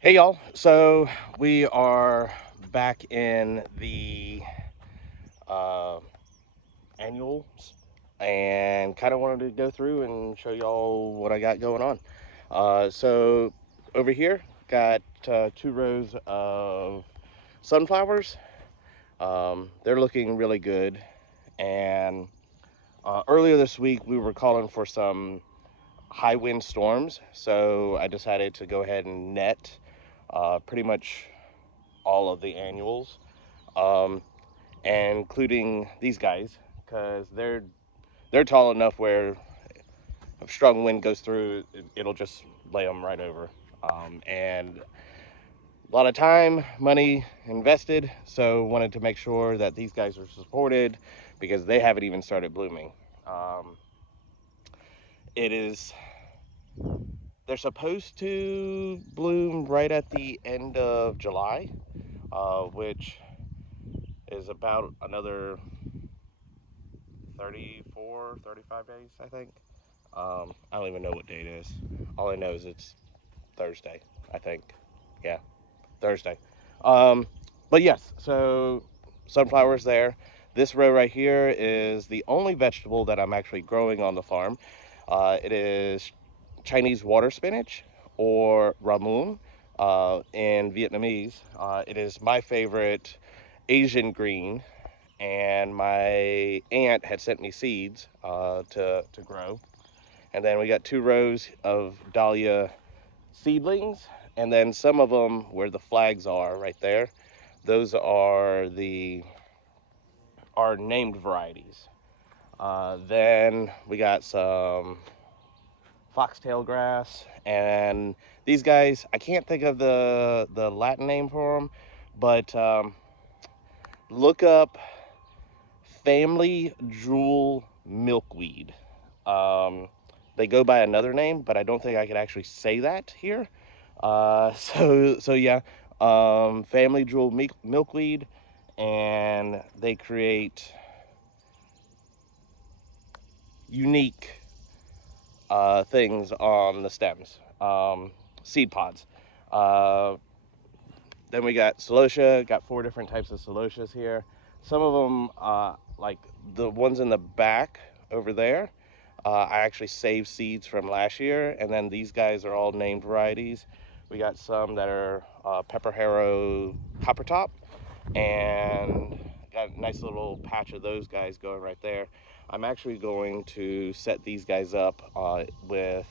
Hey y'all, so we are back in the uh, annuals and kind of wanted to go through and show y'all what I got going on. So over here, got two rows of sunflowers. They're looking really good. And earlier this week, we were calling for some high wind storms, so I decided to go ahead and net pretty much all of the annuals, um, and including these guys because they're tall enough where if strong wind goes through, it'll just lay them right over. And a lot of time, money invested, so wanted to make sure that these guys are supported because they haven't even started blooming. Um, it is they're supposed to bloom right at the end of July, which is about another 34, 35 days, I think. I don't even know what date it is. All I know is it's Thursday, I think. Yeah, Thursday. Um, but yes, so sunflowers there. This row right here is the only vegetable that I'm actually growing on the farm. It is Chinese water spinach, or ramun in Vietnamese. It is my favorite Asian green, and my aunt had sent me seeds to grow. And then we got two rows of dahlia seedlings, and then some of them where the flags are right there. Those are the are named varieties. Then we got some foxtail grass, and these guys I can't think of the Latin name for them, but look up family jewel milkweed. Um, they go by another name, but I don't think I could actually say that here. So yeah, family jewel milkweed, and they create unique things on the stems, seed pods. Uh, then we got celosia. Got four different types of celosias here. Some of them, like the ones in the back over there, I actually saved seeds from last year, and then these guys are all named varieties. We got some that are pepper harrow copper top, and got a nice little patch of those guys going right there. I'm actually going to set these guys up with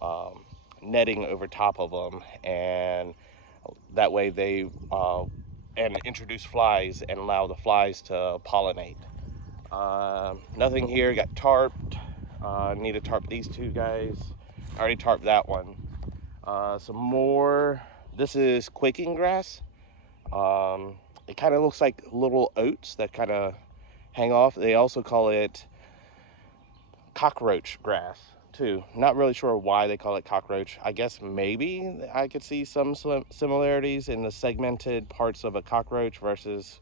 um, netting over top of them, and that way they and introduce flies and allow the flies to pollinate. Nothing here. Got tarped. Need to tarp these two guys. I already tarped that one. Some more. This is quaking grass. Um, it kind of looks like little oats that kind of hang off. They also call it cockroach grass too. Not really sure why they call it cockroach. I guess maybe I could see some similarities in the segmented parts of a cockroach versus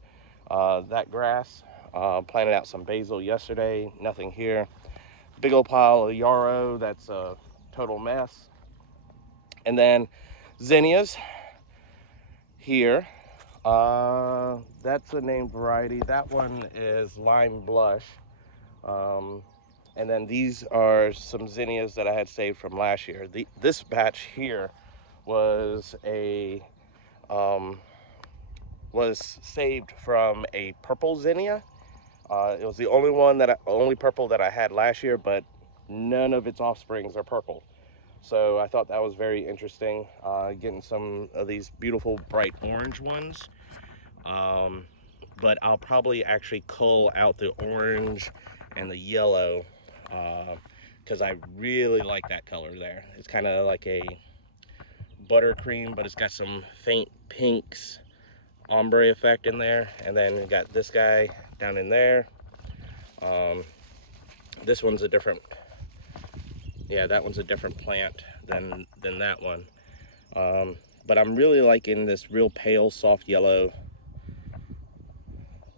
that grass. Planted out some basil yesterday. Nothing here. Big old pile of yarrow that's a total mess. And then zinnias here. That's a named variety. That one is lime blush. Um, and then these are some zinnias that I had saved from last year. This batch here was a um, was saved from a purple zinnia. It was the only only purple that I had last year, but none of its offsprings are purple. So I thought that was very interesting, getting some of these beautiful bright orange ones. Um, but I'll probably actually cull out the orange and the yellow because I really like that color there. It's kind of like a buttercream, but it's got some faint pinks, ombre effect in there. And then we got this guy down in there. Um, this one's a different, yeah, that one's a different plant than that one. But I'm really liking this real pale, soft yellow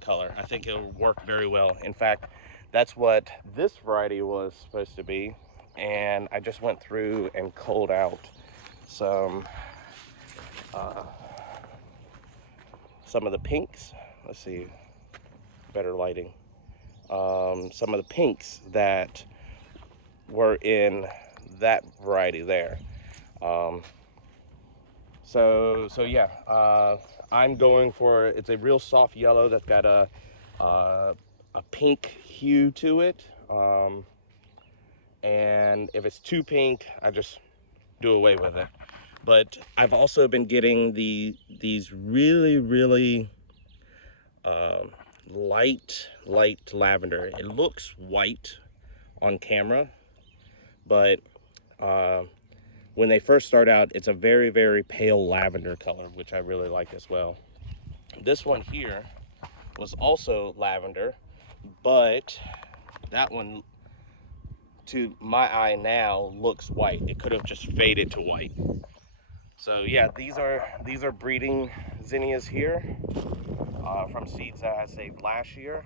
color. I think it'll work very well. In fact, that's what this variety was supposed to be. And I just went through and culled out some Uh, some of the pinks, let's see, better lighting. Some of the pinks that were in that variety there. Um, so yeah, I'm going for, it's a real soft yellow that's got a pink hue to it. And if it's too pink, I just do away with it. But I've also been getting these really light lavender. It looks white on camera, but when they first start out, it's a very pale lavender color, which I really like as well. This one here was also lavender, but that one, to my eye now, looks white. It could have just faded to white. So yeah, these are breeding zinnias here from seeds that I saved last year.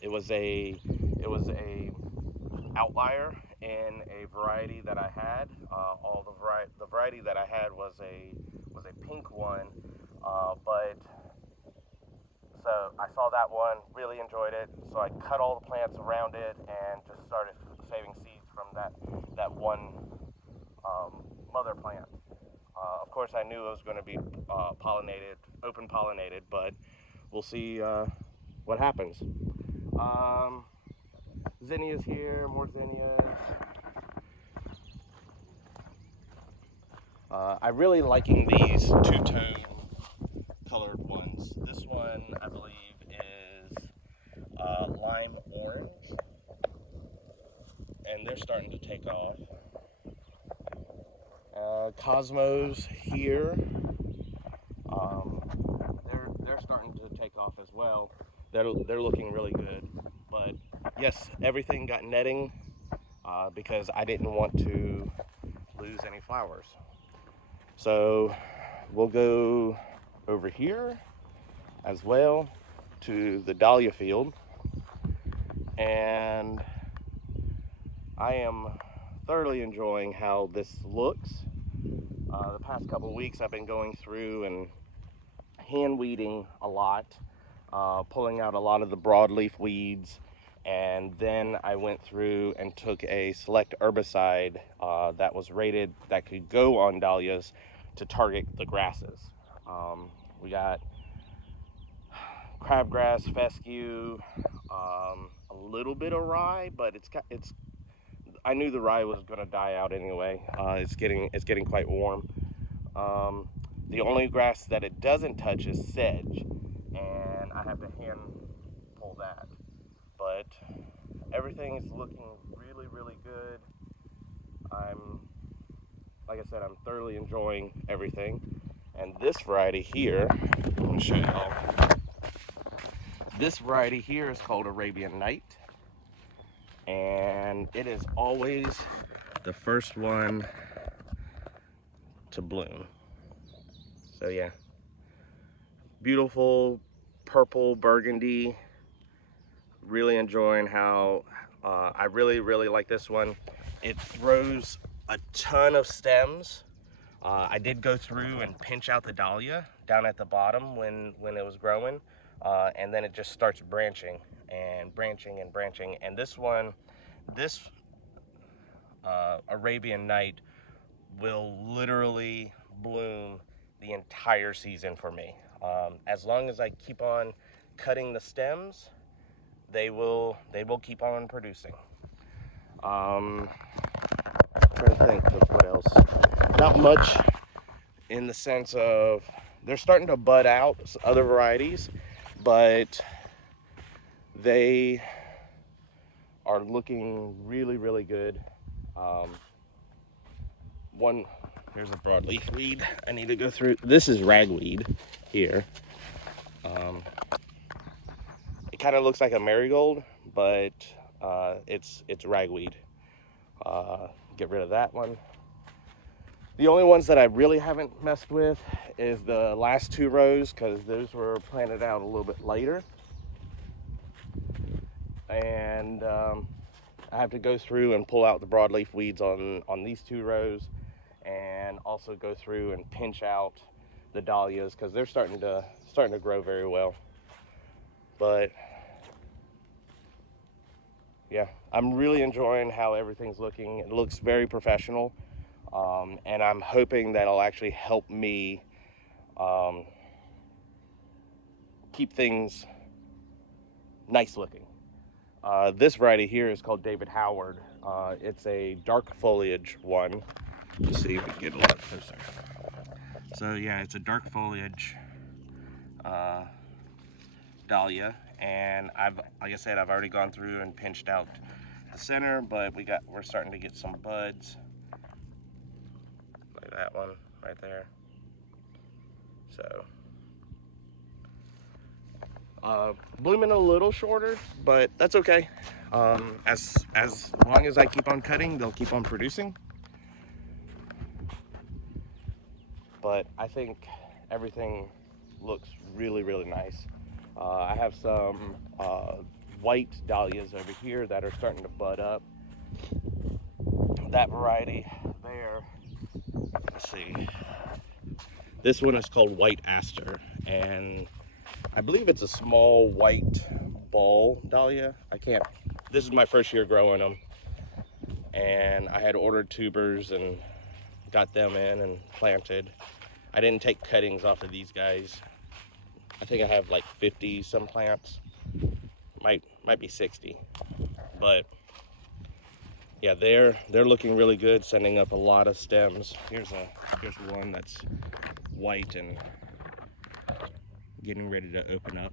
It was a outlier in a variety that I had. The variety that I had was a pink one, but so I saw that one, really enjoyed it. So I cut all the plants around it and just started saving seeds from that one mother plant. Of course, I knew it was going to be open pollinated, but we'll see what happens. Zinnias here, more zinnias. I'm really liking these two-tone colored ones. This one, I believe, is lime orange, and they're starting to take off. Cosmos here, they're starting to take off as well. They're looking really good. But yes, everything got netting because I didn't want to lose any flowers. So we'll go over here as well to the dahlia field, and I am thoroughly enjoying how this looks. The past couple of weeks I've been going through and hand weeding a lot, pulling out a lot of the broadleaf weeds, and then I went through and took a select herbicide that was rated that could go on dahlias to target the grasses. We got crabgrass, fescue, a little bit of rye, but it's. I knew the rye was going to die out anyway. It's getting quite warm. The only grass that it doesn't touch is sedge, and I have to hand pull that. But everything is looking really good. Like I said, I'm thoroughly enjoying everything. And this variety here, I'm going to show y'all. This variety here is called Arabian Night, and it is always the first one to bloom. So yeah, beautiful purple burgundy. Really enjoying how I really like this one. It throws a ton of stems. I did go through and pinch out the dahlia down at the bottom when it was growing, and then it just starts branching and branching and branching. And this Arabian Night will literally bloom the entire season for me. As long as I keep on cutting the stems, they will keep on producing. I'm trying to think of what else. Not much in the sense of they're starting to bud out other varieties, but they are looking really good. Here's a broadleaf weed I need to go through. This is ragweed here. It kind of looks like a marigold, but it's ragweed. Get rid of that one. The only ones that I really haven't messed with is the last two rows, because those were planted out a little bit later. And I have to go through and pull out the broadleaf weeds on these two rows, and also go through and pinch out the dahlias because they're starting to grow very well. But yeah, I'm really enjoying how everything's looking. It looks very professional, and I'm hoping that'll actually help me keep things nice looking. This variety here is called David Howard. It's a dark foliage one. Let's see if we can get a little closer. So yeah, it's a dark foliage dahlia, and like I said, I've already gone through and pinched out the center, but we're starting to get some buds, like that one right there. So blooming a little shorter, but that's okay. As long as I keep on cutting, they'll keep on producing. But I think everything looks really, really nice. I have some white dahlias over here that are starting to bud up. That variety there, let's see. This one is called White Aster, and I believe it's a small white ball dahlia. This is my first year growing them, and I had ordered tubers and got them in and planted. I didn't take cuttings off of these guys. I think I have like 50 some plants, might be 60, but yeah, they're looking really good, sending up a lot of stems. Here's one that's white and getting ready to open up.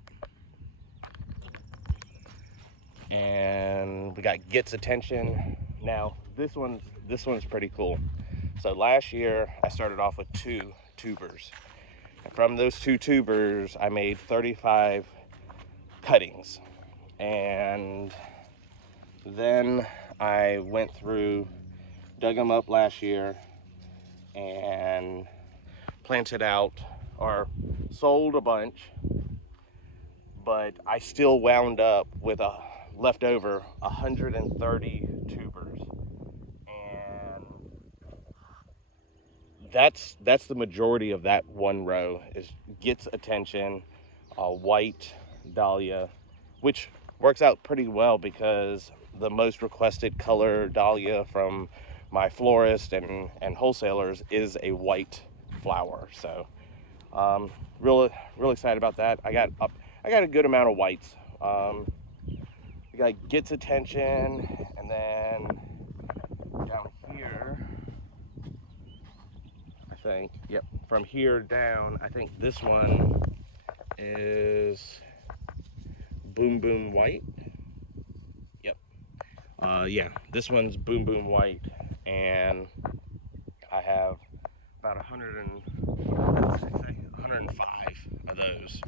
And we got Gets Attention. Now this one's pretty cool. So last year I started off with 2 tubers. And from those 2 tubers I made 35 cuttings. And then I went through, dug them up last year, and planted out, or sold a bunch, but I still wound up with leftover 130 tubers, and that's the majority of that one row. Is Gets Attention, white dahlia, which works out pretty well because the most requested color dahlia from my florist and wholesalers is a white flower. So real excited about that. I got a good amount of whites. We got Gets Attention, and then down here, I think, yep, from here down, I think this one is Boom Boom White. Yep. Yeah, this one's Boom Boom White, and I have about 105 of those.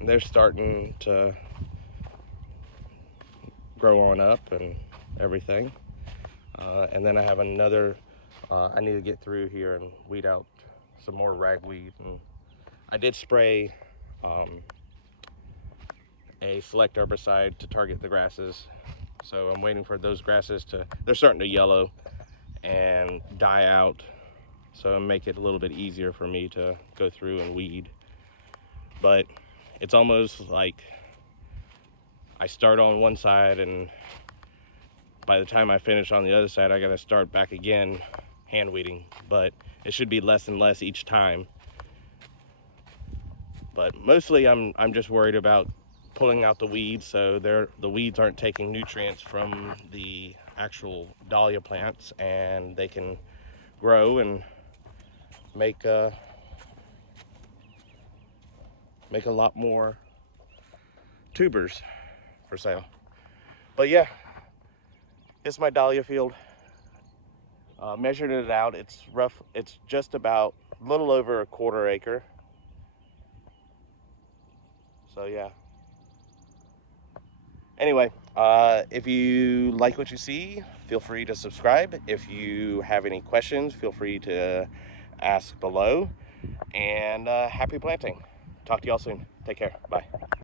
And they're starting to grow on up and everything. And then I have another, I need to get through here and weed out some more ragweed. And I did spray a select herbicide to target the grasses. So I'm waiting for those grasses they're starting to yellow and die out. So it'll make it a little bit easier for me to go through and weed. But it's almost like I start on one side, and by the time I finish on the other side, I gotta start back again hand weeding. But it should be less and less each time. But mostly I'm just worried about pulling out the weeds, so the weeds aren't taking nutrients from the actual dahlia plants, and they can grow and make a lot more tubers for sale. But yeah, it's my dahlia field. Measured it out, it's just about a little over a 1/4 acre. So yeah. Anyway, if you like what you see, feel free to subscribe. If you have any questions, feel free to ask below. And happy planting. Talk to y'all soon. Take care. Bye.